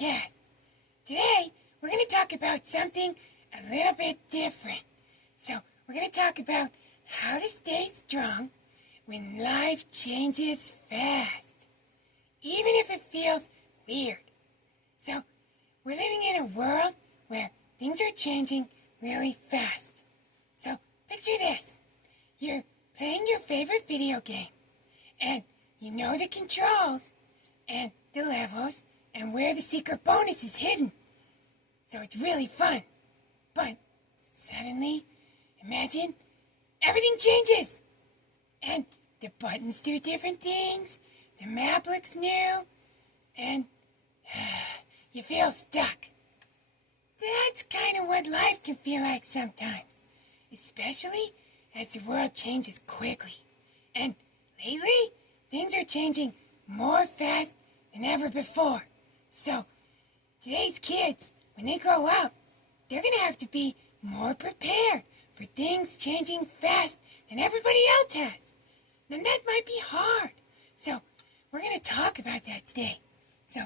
podcast. Today, we're going to talk about something a little bit different. So, we're going to talk about how to stay strong when life changes fast, even if it feels weird. So, we're living in a world where things are changing really fast. So, picture this. You're playing your favorite video game, and you know the controls, and the levels, and where the secret bonus is hidden. So it's really fun. But suddenly, imagine everything changes. And the buttons do different things, the map looks new, and you feel stuck. That's kind of what life can feel like sometimes, especially as the world changes quickly. And lately, things are changing more fast than ever before. So, today's kids, when they grow up, they're going to have to be more prepared for things changing fast than everybody else has. And that might be hard. So, we're going to talk about that today. So,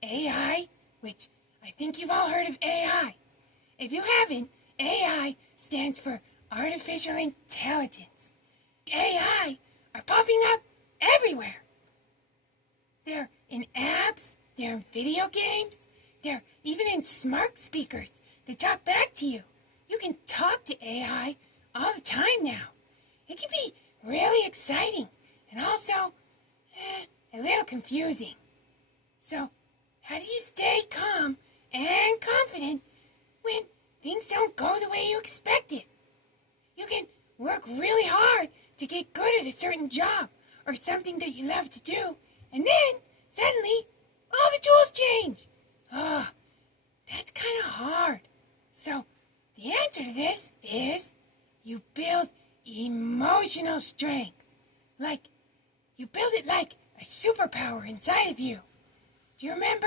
AI, which I think you've all heard of AI. If you haven't, AI stands for Artificial Intelligence. AI are popping up everywhere. They're in apps, they're in video games, they're even in smart speakers that talk back to you. You can talk to AI all the time now. It can be really exciting and also a little confusing. So, how do you stay calm and confident when things don't go the way you expected? You can work really hard to get good at a certain job or something that you love to do, and then suddenly all the tools change. Oh, that's kind of hard. So the answer to this is you build emotional strength. You build it like a superpower inside of you. Do you remember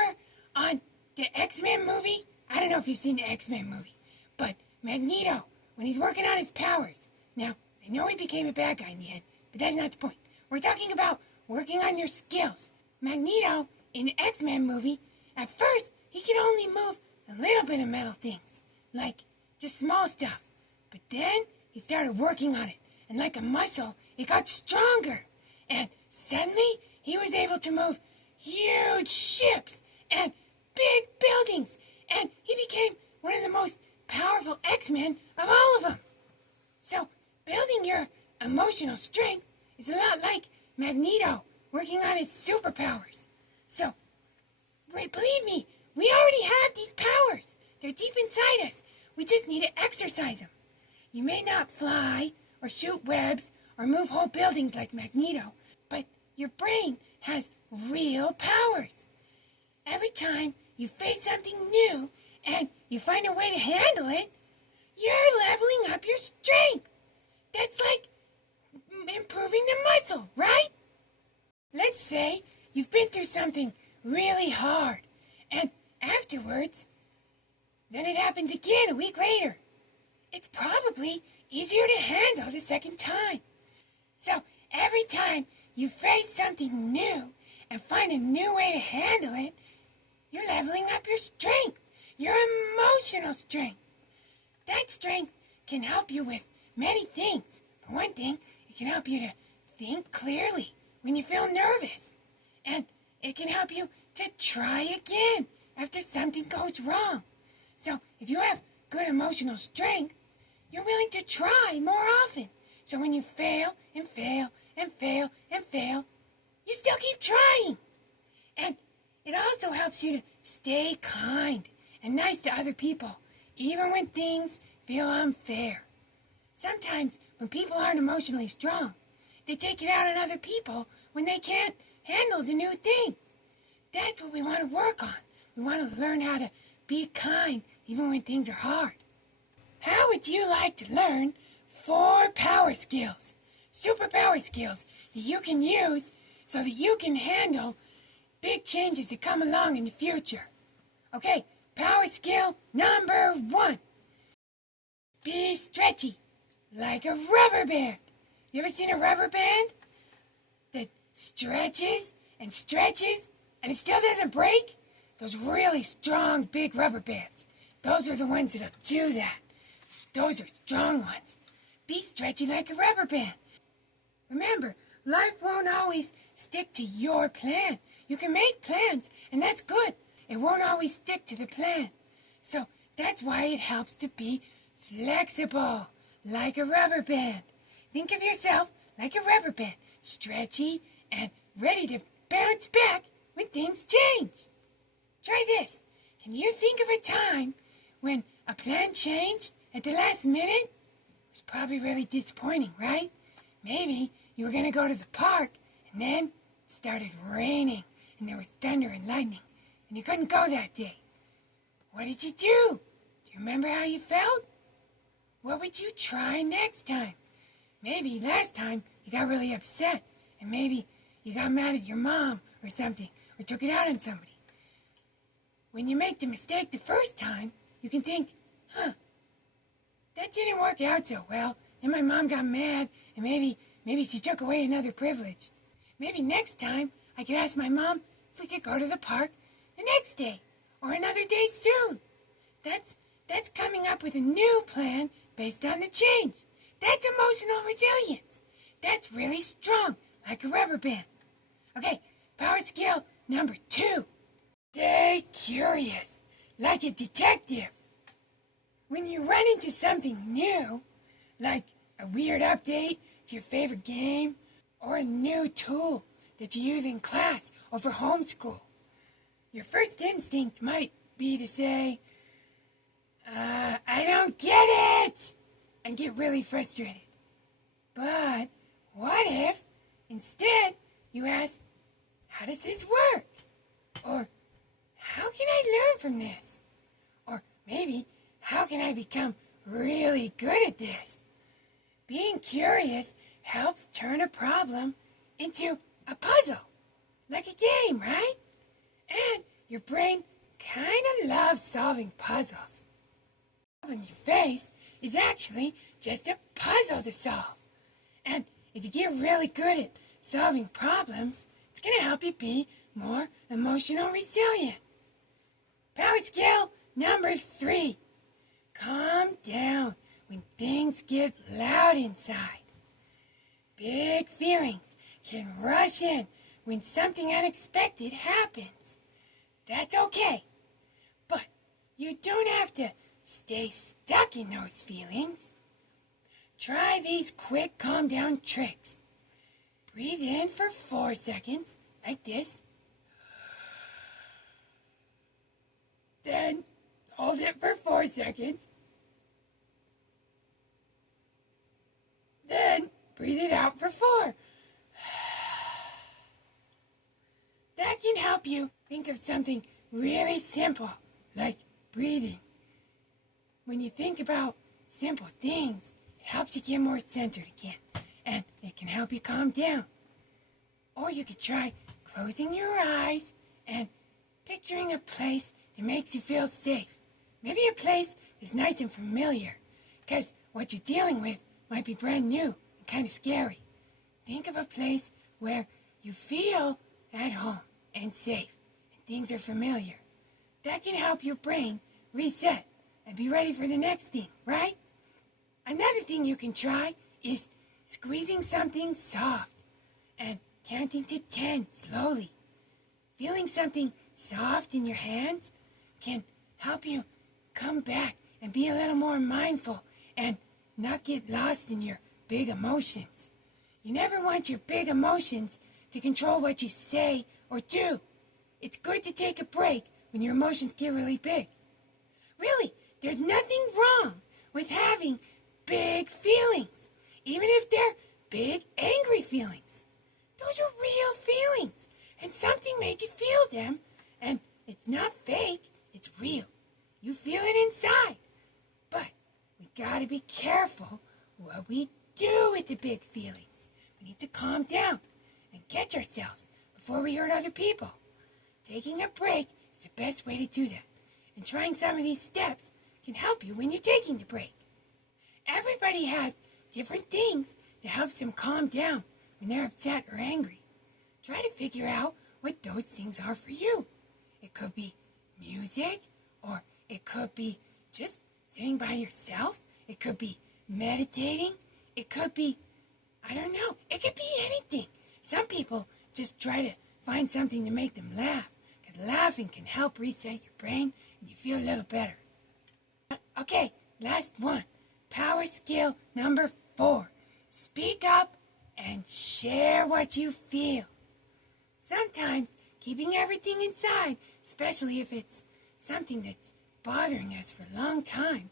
on the X-Men movie? I don't know if you've seen the X-Men movie, but Magneto, when he's working on his powers. Now, I know he became a bad guy in the end, but that's not the point. We're talking about working on your skills. Magneto, in the X-Men movie, at first, he could only move a little bit of metal things, like just small stuff. But then, he started working on it, and like a muscle, it got stronger. And suddenly, he was able to move huge ships and big buildings, and he became one of the most powerful X-Men of all of them. So, building your emotional strength is a lot like Magneto working on his superpowers. So, believe me, we already have these powers. They're deep inside us. We just need to exercise them. You may not fly or shoot webs or move whole buildings like Magneto, but your brain has real powers. Every time you face something new and you find a way to handle it, you're leveling up your strength. That's like improving the muscle, right? Let's say you've been through something really hard, and afterwards, then it happens again a week later. It's probably easier to handle the second time. So every time you face something new and find a new way to handle it, you're leveling up your strength, your emotional strength. That strength can help you with many things. For one thing, it can help you to think clearly when you feel nervous. And it can help you to try again after something goes wrong. So if you have good emotional strength, you're willing to try more often. So when you fail and fail and fail and fail, you still keep trying. And it also helps you to stay kind and nice to other people, even when things feel unfair. Sometimes when people aren't emotionally strong, they take it out on other people when they can't handle the new thing. That's what we want to work on. We want to learn how to be kind even when things are hard. How would you like to learn 4 power skills, superpower skills that you can use so that you can handle big changes that come along in the future? Okay, power skill number 1. Be stretchy, like a rubber band. You ever seen a rubber band that stretches and stretches and it still doesn't break? those really strong big rubber bands. Those are the ones that'll do that. Those are strong ones. Be stretchy like a rubber band. Remember, life won't always stick to your plan. You can make plans, and that's good. It won't always stick to the plan. So that's why it helps to be flexible, like a rubber band. Think of yourself like a rubber band, stretchy and ready to bounce back when things change. Try this. Can you think of a time when a plan changed at the last minute? It was probably really disappointing, right? Maybe you were going to go to the park, and then it started raining, and there was thunder and lightning, and you couldn't go that day. What did you do? Do you remember how you felt? What would you try next time? Maybe last time you got really upset, and maybe you got mad at your mom or something, or took it out on somebody. When you make the mistake the first time, you can think, that didn't work out so well, and my mom got mad, and maybe she took away another privilege. Maybe next time I could ask my mom if we could go to the park the next day, or another day soon. That's coming up with a new plan based on the change. That's emotional resilience. That's really strong, like a rubber band. Okay, power skill number 2. Stay curious, like a detective. When you run into something new, like a weird update to your favorite game, or a new tool that you use in class or for homeschool, your first instinct might be to say, I don't get it, and get really frustrated. But what if, instead, you ask, how does this work? Or, how can I learn from this? Or maybe, how can I become really good at this? Being curious helps turn a problem into a puzzle, like a game, right? And your brain kind of loves solving puzzles. The problem you face is actually just a puzzle to solve. And if you get really good at solving problems, it's going to help you be more emotional resilient. Power skill number 3. Calm down when things get loud inside. Big feelings can rush in when something unexpected happens. That's okay. But you don't have to stay stuck in those feelings. Try these quick calm down tricks. Breathe in for 4 seconds, like this. Then hold it for 4 seconds. Then breathe it out for 4. That can help you think of something really simple, like breathing. When you think about simple things, it helps you get more centered again, and it can help you calm down. Or you could try closing your eyes and picturing a place that makes you feel safe. Maybe a place that's nice and familiar, because what you're dealing with might be brand new and kind of scary. Think of a place where you feel at home and safe, and things are familiar. That can help your brain reset and be ready for the next thing, right? Another thing you can try is squeezing something soft and counting to 10 slowly. Feeling something soft in your hands can help you come back and be a little more mindful and not get lost in your big emotions. You never want your big emotions to control what you say or do. It's good to take a break when your emotions get really big. Really, there's nothing wrong with having big feelings, even if they're big angry feelings. Those are real feelings, and something made you feel them, and it's not fake, it's real. You feel it inside. But we gotta be careful what we do with the big feelings. We need to calm down and catch ourselves before we hurt other people. Taking a break is the best way to do that, and trying some of these steps can help you when you're taking the break. Everybody has different things that helps them calm down when they're upset or angry. Try to figure out what those things are for you. It could be music, or it could be just sitting by yourself. It could be meditating. It could be, I don't know, it could be anything. Some people just try to find something to make them laugh, because laughing can help reset your brain and you feel a little better. Okay, last one. Power skill number 4. Speak up and share what you feel. Sometimes keeping everything inside, especially if it's something that's bothering us for a long time,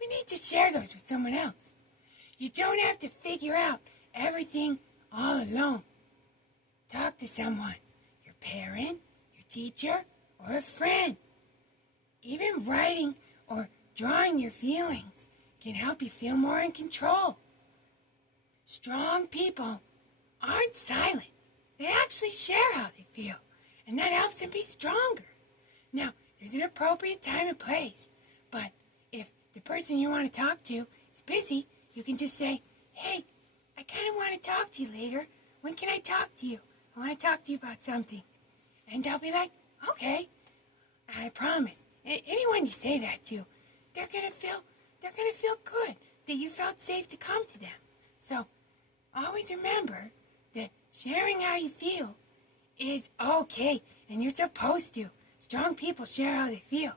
we need to share those with someone else. You don't have to figure out everything all alone. Talk to someone, your parent, your teacher, or a friend. Even writing or drawing your feelings can help you feel more in control. Strong people aren't silent. They actually share how they feel, and that helps them be stronger. Now, there's an appropriate time and place, but if the person you want to talk to is busy, you can just say, hey, I kind of want to talk to you later. When can I talk to you? I want to talk to you about something. And they'll be like, okay, I promise. Anyone you say that to, they're gonna feel good that you felt safe to come to them. So always remember that sharing how you feel is okay, and you're supposed to. Strong people share how they feel.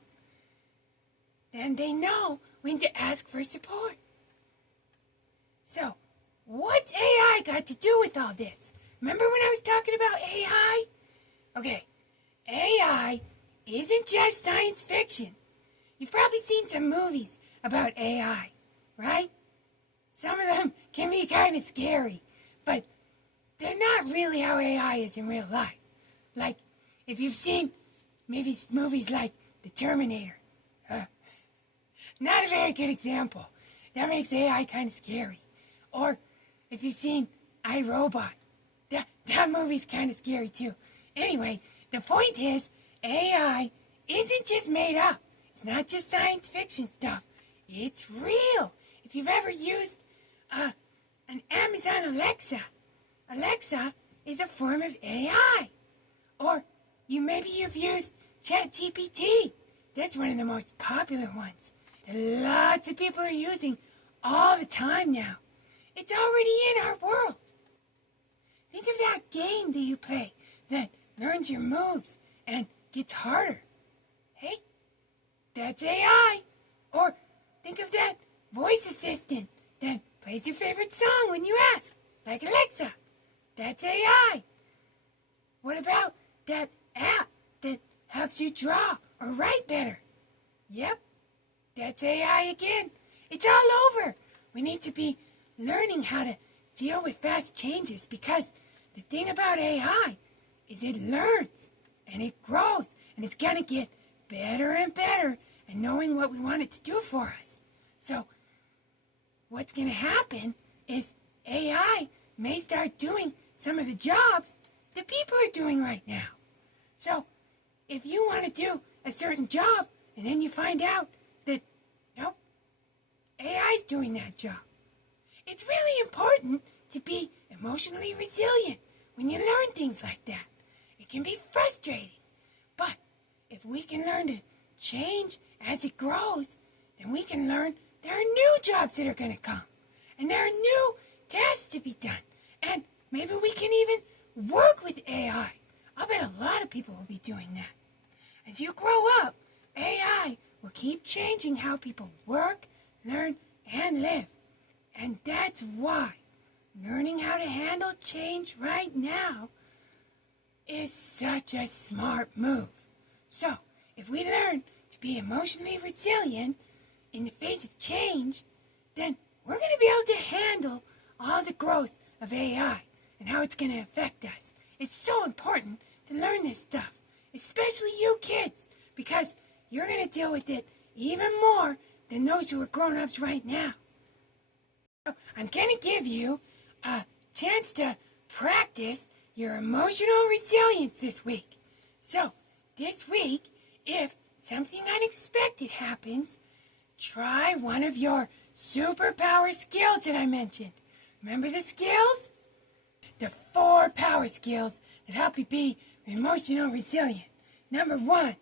Then they know when to ask for support. So, what's AI got to do with all this? Remember when I was talking about AI? Okay, AI isn't just science fiction. You've probably seen some movies about AI, right? Some of them can be kind of scary, but they're not really how AI is in real life. Like, if you've seen maybe movies like The Terminator, not a very good example. That makes AI kind of scary. Or if you've seen I, Robot, that movie's kind of scary too. Anyway, the point is, AI isn't just made up. It's not just science fiction stuff. It's real. If you've ever used an Amazon Alexa, Alexa is a form of AI. Or maybe you've used ChatGPT. That's one of the most popular ones that lots of people are using all the time now. It's already in our world. Think of that game that you play that learns your moves and gets harder. Hey, that's AI. Or think of that voice assistant that plays your favorite song when you ask, like Alexa. That's AI. What about that app that helps you draw or write better? Yep, that's AI again. It's all over. We need to be learning how to deal with fast changes, because the thing about AI is it learns and it grows, and it's going to get better and better at knowing what we want it to do for us. So what's going to happen is AI may start doing some of the jobs that people are doing right now. So if you want to do a certain job and then you find out that, nope, AI's doing that job, it's really important to be emotionally resilient when you learn things like that. It can be frustrating, but if we can learn to change as it grows, then we can learn there are new jobs that are going to come, and there are new tasks to be done, and maybe we can even work with AI. I'll bet a lot of people will be doing that. As you grow up, AI will keep changing how people work, learn, and live. And that's why learning how to handle change right now is such a smart move. So, if we learn to be emotionally resilient in the face of change, then we're going to be able to handle all the growth of AI and how it's going to affect us. It's so important to learn this stuff, especially you kids, because you're going to deal with it even more than those who are grown-ups right now. I'm going to give you a chance to practice your emotional resilience this week. So, this week, if something unexpected happens, try one of your superpower skills that I mentioned. Remember the skills? The 4 power skills that help you be emotional resilient. Number 1,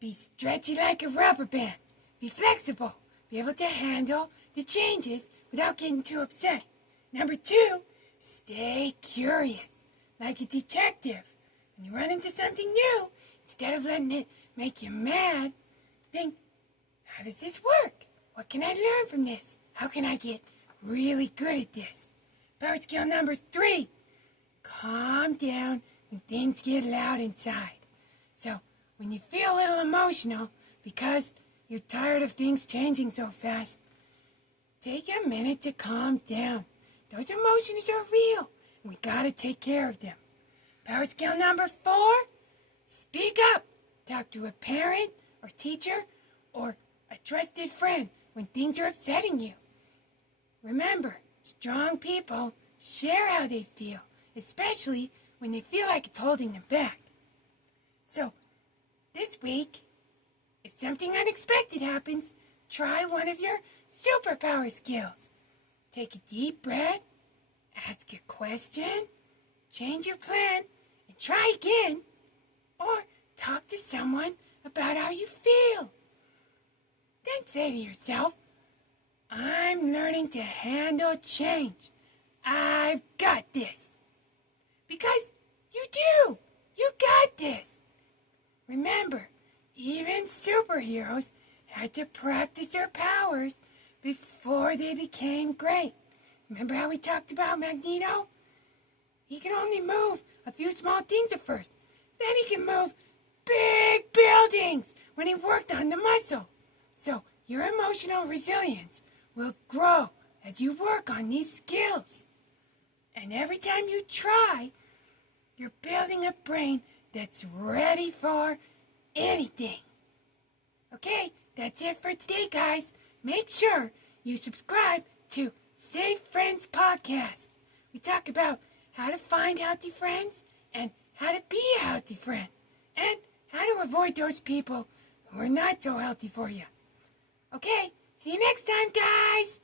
Be stretchy like a rubber band. Be flexible. Be able to handle the changes without getting too upset. Number 2, stay curious, like a detective. When you run into something new, instead of letting it make you mad, think, how does this work? What can I learn from this? How can I get really good at this? Power skill number 3, calm down when things get loud inside. So when you feel a little emotional because you're tired of things changing so fast, take a minute to calm down. Those emotions are real, and we gotta take care of them. Power skill number 4, speak up. Talk to a parent or teacher or a trusted friend when things are upsetting you. Remember, strong people share how they feel, especially when they feel like it's holding them back. So, this week, if something unexpected happens, try one of your superpower skills. Take a deep breath, ask a question, change your plan, and try again. Or talk to someone about how you feel. Then say to yourself, I'm learning to handle change. I've got this. Because you do. You got this. Remember, even superheroes had to practice their powers before they became great. Remember how we talked about Magneto? He can only move a few small things at first. Then he can move big buildings when he worked on the muscle. So your emotional resilience will grow as you work on these skills. And every time you try, you're building a brain that's ready for anything. Okay, that's it for today, guys. Make sure you subscribe to Safe Friends Podcast. We talk about how to find healthy friends and how to be a healthy friend and how to avoid those people who are not so healthy for you. Okay, see you next time, guys.